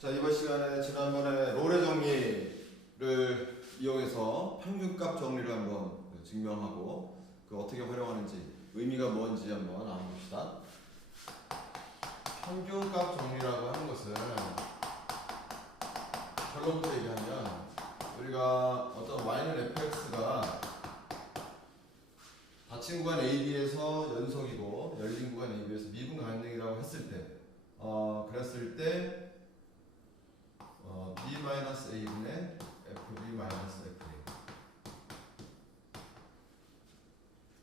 자 이번 시간에 지난번에 롤의 정리를 이용해서 평균값 정리를 한번 증명하고 그 어떻게 활용하는지 의미가 뭔지 한번 알아봅시다. 평균값 정리라고 하는 것은 결론부터 얘기하면 우리가 어떤 y는 fx가 닫힌 구간 AB에서 연속이고 열린 구간 AB에서 미분 가능이라고 했을 때, 어 그랬을 때 어, b-a분의 fb-fa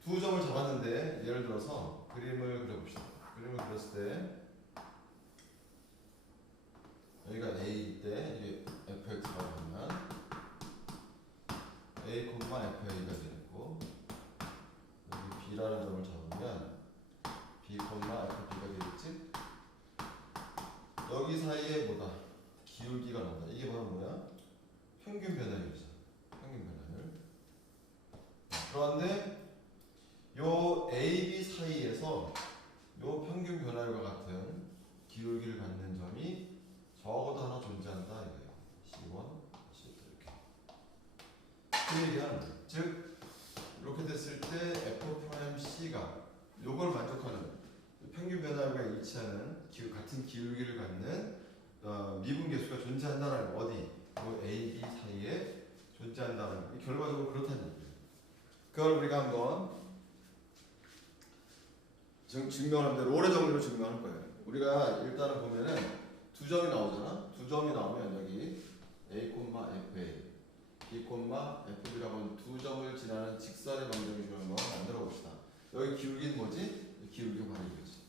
두 점을 잡았는데 예를 들어서 그림을 그려봅시다. 그림을 그렸을 때 여기가 a 때 이게 fx라고 하면 a, fa가 되겠고 여기 b라는 점을 잡으면 b, fb가 되겠지? 여기 사이에 뭐다? 기울기가 나온다. 이게 바로 뭐야? 평균 변화율이죠. 평균 변화율. 그런데 요 A, B 사이에서 요 평균 변화율과 같은 기울기를 갖는 점이 적어도 하나 존재한다 이거예요. C1, C2 이렇게. 그 얘기는 즉 이렇게 됐을 때 F 프라임 C가 요걸 만족하는 평균 변화율과 일치하는 기, 같은 기울기를 갖는 어, 미분 계수가 존재한다는 거 어디? 그 A, B 사이에 존재한다는 거. 결과적으로 그렇다는 얘기예요. 그걸 우리가 한번 증, 증명하는데 롤의 정리로 증명할 거예요. 우리가 일단은 보면은 두 점이 나오잖아. 두 점이 나오면 여기 A, FA, B, FB라고 두 점을 지나는 직선의 방정식을 한번 만들어 봅시다. 여기 기울기는 뭐지? 기울기가 바로 이거지.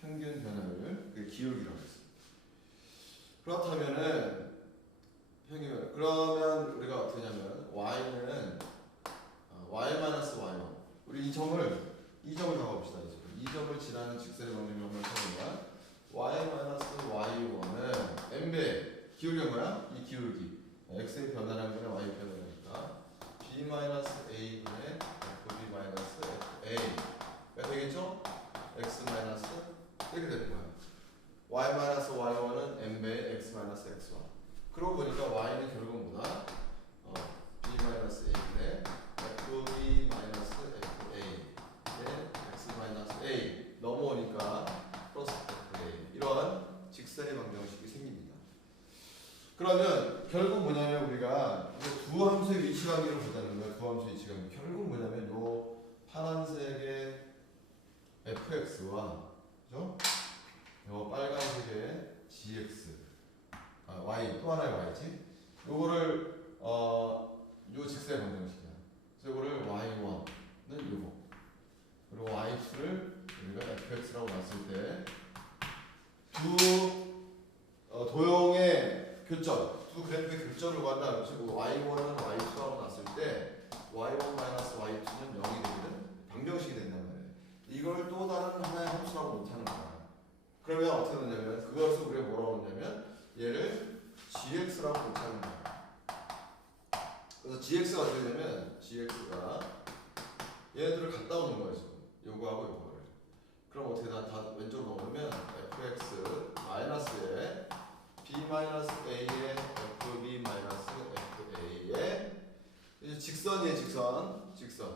평균 변화율, 그 기울기라고 했어. 그렇다면은 평균 그러면 우리가 어떻게 하냐면 y는 어, y 마이너스 y1 우리 이 점을 이 점을 잡아봅시다. 이 점을 이 점을 지나는 직선의 방정식 한번 쳐보면 y 마이너스 y1은 m배 기울기가 뭐야? 이 기울기 x의 변화라는 거는 y 변화니까 b 마이너스 a분의 fb 마이너스 fa가 되겠죠? x 마이너스 이렇게 되는 거야. y 마이너스 y1은 m배 x 마이너스 x1 그러고 보니까 y는 결국은 뭐다? 어, b 마이너스 a분의 fb 마이너스 fa 의 x 마이너스 a 넘어오니까 플러스 fa 이런 직선의 방정식이 생깁니다. 그러면 결국 뭐냐면 우리가 두 함수의 위치 관계를 보자는 거예요. 두 함수의 위치 관계. 결국 뭐냐면 요 파란색의 fx와 그죠? 요 빨간색의 gx 아, y 또 하나의 y지. 요거를 어요 직선의 방정식이야. 그래서 요거를 y1는 요거 그리고 y2를 우리가 fx라고 놨을 때두 어, 도형의 교점, 두 그래프의 교점을 구한다는 것이고 y1은 y2라고 놨을 때 y1 y2는 0이 되거든 방정식이 된단 말이에요. 이걸 또 다른 하나의 함수라고 못하는 거야. 그러면 어떻게 되냐면 그것을 우리가 뭐라고 하냐면 얘를 gx라고 못하는 거야. 그래서 gx가 어떻게 되냐면 gx가 얘네들을 갖다 오는 지금 요거하고 요거를. 그럼 어떻게 다, 다 왼쪽으로 넘으면 fx 마이너스에 b 마이너스 직선이에요 직선. 직선.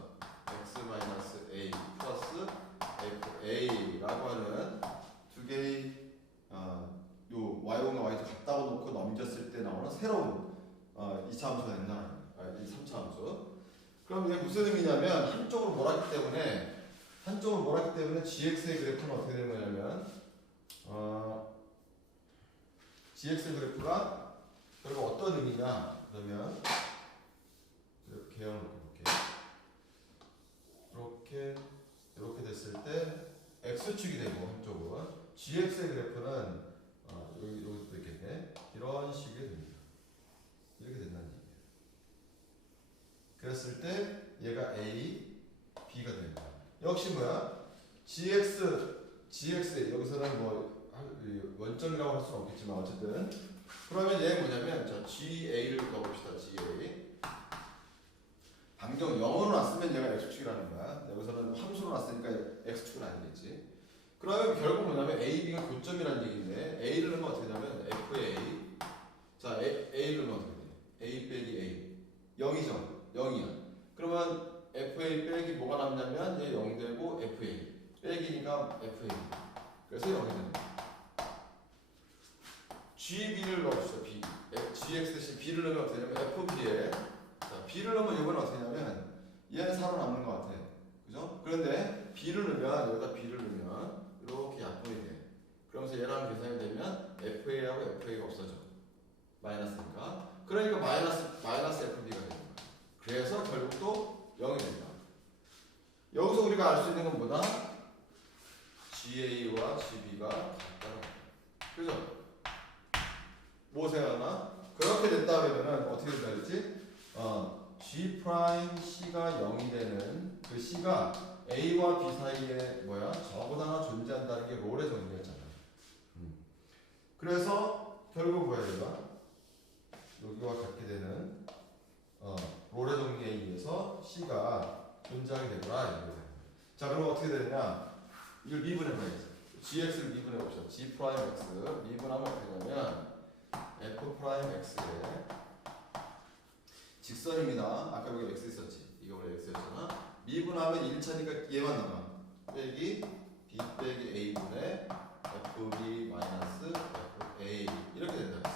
x 마이너스 a 플러스 fa라고 하는 두 개의 어, 요 y1과 y2 갖다 놓고 넘겼을 때 나오는 새로운 어, 2차 함수가 된다는 아, 이 3차 함수. 그럼 이게 무슨 의미냐면 한쪽으로 몰았기 때문에 한쪽으로 몰았기 때문에 gx의 그래프는 어떻게 되는 거냐면 어, gx 그래프가 결국 어떤 의미냐? 그러면 이렇게 개형을 볼게요. 이렇게 이렇게 됐을 때 x축이 되고 한쪽은 gx의 그래프는 어, 여기 여기도 있겠네 이런 식이 됩니다. 이렇게 된다는 얘기예요. 그랬을 때 얘가 a, b가 됩니다. 역시 뭐야? gx, gx 여기서는 뭐 할- 원점이라고 할 수는 없겠지만 어쨌든 그러면 얘 뭐냐면 자 ga를 넣어봅시다. ga 방정 0으로 놨으면 얘가 x축이라는 거야. 여기서는 함수로 놨으니까 x축은 아니겠지. 그러면 결국 뭐냐면 a, b가 교점이라는 얘기인데 a를 넣으면 어떻게 되냐면 f FA. 자, A, A를 넣으면 어떻게 돼? A 빼기 A. 0이죠? 0이야. 그러면 FA 빼기 뭐가 남냐면 얘 0 되고 FA. 빼기니까 FA. 그래서 0이 되는 거야. GB를 넣어주죠, B. GX 대신 B를 넣으면 어떻게 되냐면 FB에. 자, B를 넣으면 이번엔 어떻게 되냐면 얘는 살아남는 것 같아. 그죠? 그런데 B를 넣으면, 여기다 B를 넣으면 이렇게 약분이 돼. 그러면서 얘랑 계산이 되면 FA하고 FA가 없어져. 마이너스니까. 그러니까 마이너스, 마이너스 FB가 되는 거야. 그래서 결국 또 0이 된다. 여기서 우리가 알 수 있는 건 뭐다? GA와 GB가 같다는. 그죠? 뭐 생각나? 그렇게 됐다 그러면은 어떻게 된다 그랬지? 어, G 프라임 C가 0이 되는 그 C가 A와 B 사이에 뭐야? 저보다 하나 존재한다는 게 롤의 정리였잖아. 음. 그래서 결국 뭐야 얘가? 여기와 같게 되는 어, 롤의 정리에 의해서 C가 존재하게 되더라 이거예자 그럼 어떻게 되느냐? 이걸 미분해봐야지. GX를 미분해봅시다. G 프라임 X 미분하면 어떻게 되냐면 f 프라임 x에 직선입니다. 아까 여기 x 있었지. 이거 원래 x였잖아. 미분하면 1차니까 얘만 남아. 빼기 b 빼기 a 분의 fb 마이너스 fa 이렇게 된다.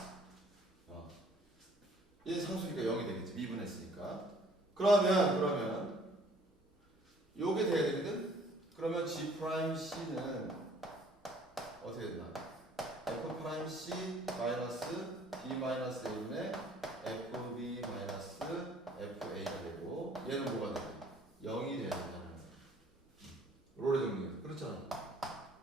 어. 얘 상수니까 0이 되겠지. 미분했으니까. 그러면 그러면 요게 돼야 되거든. 그러면 g 프라임 c는 어떻게 된다? f 프라임 c 마이너스 b 마이너스 a분의 fb 마이너스 fa가 되고 얘는 뭐가 돼? 0이 돼야 된다는. 롤의 정리 그렇잖아.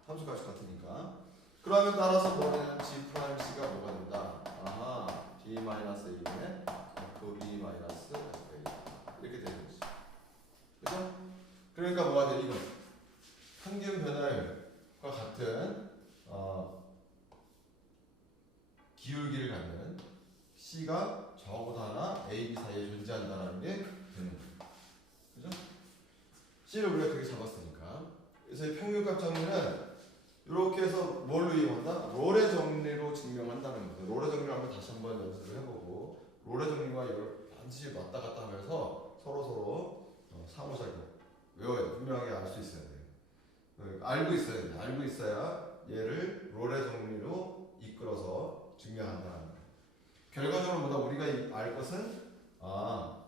함수값이 같으니까. 그러면 따라서 뭐냐면 g 프라임 c가 뭐가 된다? 아하 b 마이너스 a분의 fb 마이너스 fa 이렇게 되는 거지. 그죠? 그러니까 뭐가 돼? 이거 평균 변화율과 같은 어, 기울기를 갖는 C가 저보다 하나 A, B 사이에 존재한다는 게 되는 거예요. 그죠? C를 우리가 그렇게 잡았으니까. 그래서 이 평균값 정리는 이렇게 해서 뭘로 이용한다? 롤의 정리로 증명한다는 거죠. 롤의 정리를 한번 다시 한번 연습을 해보고 롤의 정리와 이걸 반드시 왔다 갔다 하면서 서로 서로 어, 상호작용 외워요. 분명하게 알 수 있어야 돼요. 어, 알고 있어야 돼. 알고 있어야 얘를 롤의 정리로 이끌어서 증명한다는 거예요. 결과적으로 보다 우리가 이- 알 것은 아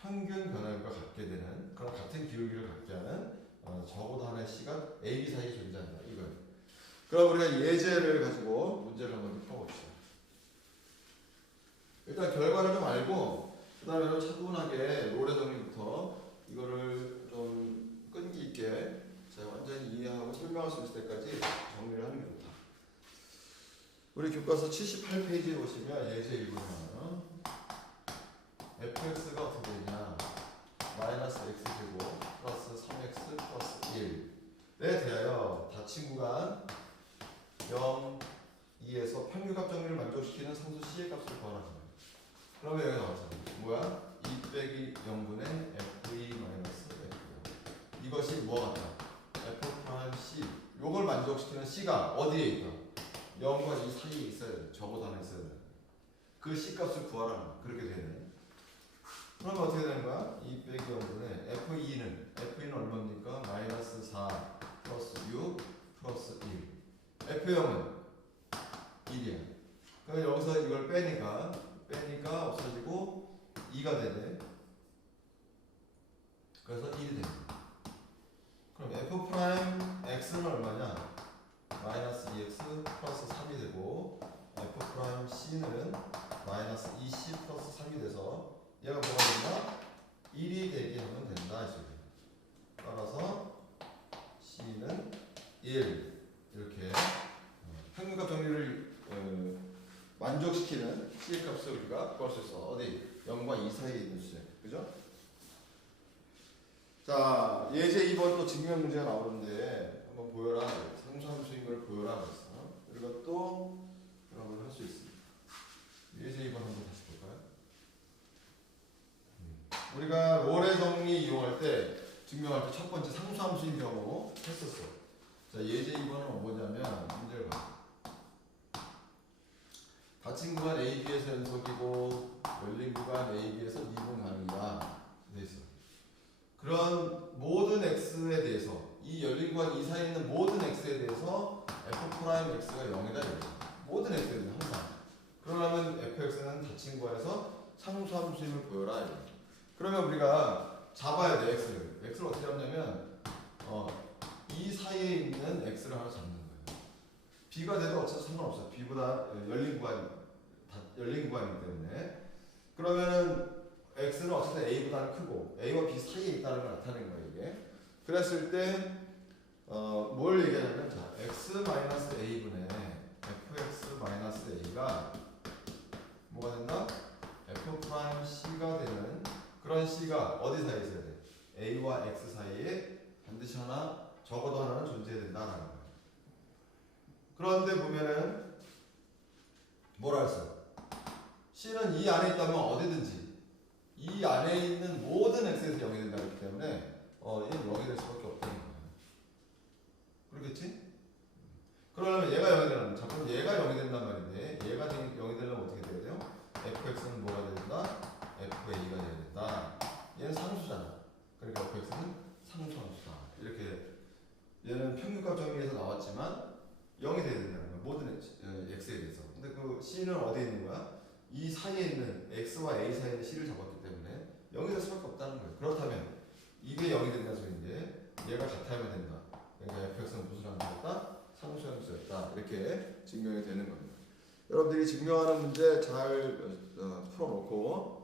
평균 변화율과 같게 되는 그런 같은 기울기를 갖게 하는 어, 저보다 하나의 C가 A, B 사이에 존재한다 이거예요. 그럼 우리가 예제를 가지고 문제를 한번 좀 풀어봅시다. 일단 결과를 좀 알고 그 다음에 차분하게 롤의 정리부터 이거를 좀 끈기 있게 제가 완전히 이해하고 설명할 수 있을 때까지 정리를 하는 게 좋다. 우리 교과서 78페이지에 보시면 예제 1번은 fx가 어떻게 되냐 마이너스 x제곱 플러스 3x 플러스 1에 대하여 닫힌 구간 0, 2에서 평균값 정리를 만족시키는 상수 c의 값을 거예요. 그러면 여기 나왔잖아. 뭐야? 2 빼기 0분의 f2 마이너스 f 이것이 뭐 같다? f 프라임 c 요걸 만족시키는 c가 어디에 있다? 0과 2 사이에 있어야 돼. 하나 있어야 돼. 그 c 값을 구하라는 거야. 그렇게 되네. 그러면 어떻게 되는 거야? 2 빼기 0분의 f2는 f2는 얼마입니까? 마이너스 4 플러스 6 플러스 1 f0은 1이야. 그럼 여기서 이걸 빼니까 빼니까 없어지고 2가 되네. 그래서 1이 되네. 그럼 f 프라임 x는 얼마냐? 마이너스 2x 플러스 3이 되고 f 프라임 c는 마이너스 2c 플러스 3이 돼서 얘가 뭐가 된다? 1이 되게 하면 된다 이제. 따라서 c는 1 이렇게 어, 평균값 정리를 어, 만족시키는 c의 값을 우리가 구할 수 있어. 어디? 0과 2 사이에 있는 수제. 그죠? 자, 예제 2번 또 증명 문제가 나오는데 한번 보여라. 상수함수인 걸 보여라 그랬어. 그런 걸할수 있습니다. 예제 2번 한번 다시 볼까요? 음. 우리가 롤의 정리 이용할 때 증명할 때 첫 번째 상수함수인 경우 했었어. 자, 예제 2번은 뭐냐면 문제를 봐. 닫힌 구간 AB에서 연속이고 열린 구간 AB에서 미분 가능이다. 돼 있어. 그런 모든 x에 대해서 이 열린 구간 이 사이에 있는 모든 x에 대해서 f 프라임 x가 0이다 이거죠. 모든 x에 항상. 그러려면 fx는 닫힌 구간에서 상수함수임을 보여라 이거. 그러면 우리가 잡아야 돼 x를. x를 어떻게 잡냐면 어, 이 사이에 있는 x를 하나 잡는. B가 돼도 어차피 상관없어. b보다 열린 구간 다 열린 구간이기 때문에 그러면은 x는 어쨌든 a보다는 크고 a와 b 사이에 있다는 걸 나타내는 거예요 이게. 그랬을 때 어, 뭘 얘기하냐면 자 x 마이너스 a 분의 fx 마이너스 a가 뭐가 된다? f 프라임 c가 되는 그런 c가 어디 사이에 있어야 돼? a와 x 사이에 반드시 하나 적어도 하나는 존재해야 된다라는 거예요. 그런데 보면은 뭐라 했어? C는 이 안에 있다면 어디든지 이 안에 있는 모든 x에서 0이 된다기 때문에 어, 얘는 0이 될 수밖에 없다는 거예요. 그렇겠지? 그러려면 얘가 0이 되려면 자 그럼 얘가 0이 된단 말인데 얘가 0이 되려면 어떻게 돼야 돼요? fx는 뭐가 된다? fa가 돼야 된다. 얘는 상수잖아. 그러니까 fx는 상수함수다. 이렇게 얘는 평균값 정의에서 나왔지만 0이 돼야 된다는 거야. 모든 x, 어, x에 대해서. 근데 그 c는 어디에 있는 거야? 이 사이에 있는 x와 a 사이에 있는 c를 잡았기 때문에 0이 될 수밖에 없다는 거예요. 그렇다면 이게 0이 된다는 소리인데 얘가 같아야만 된다. 그러니까 fx는 무슨 함수였다? 상수 함수였다. 이렇게 증명이 되는 겁니다. 여러분들이 증명하는 문제 잘 어, 풀어놓고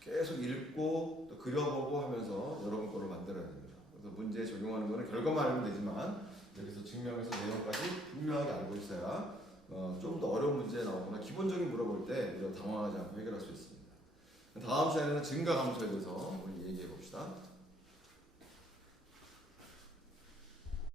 계속 읽고 또 그려보고 하면서 여러분 거를 만들어야 됩니다. 그래서 문제에 적용하는 거는 결과만 알면 되지만 여기서 증명해서 내용까지 분명하게 알고 있어야 어, 좀더 어려운 문제 나오거나 기본적인 물어볼 때 우리가 당황하지 않고 해결할 수 있습니다. 다음 시간에는 증가함수에 대해서 우리 얘기해 봅시다.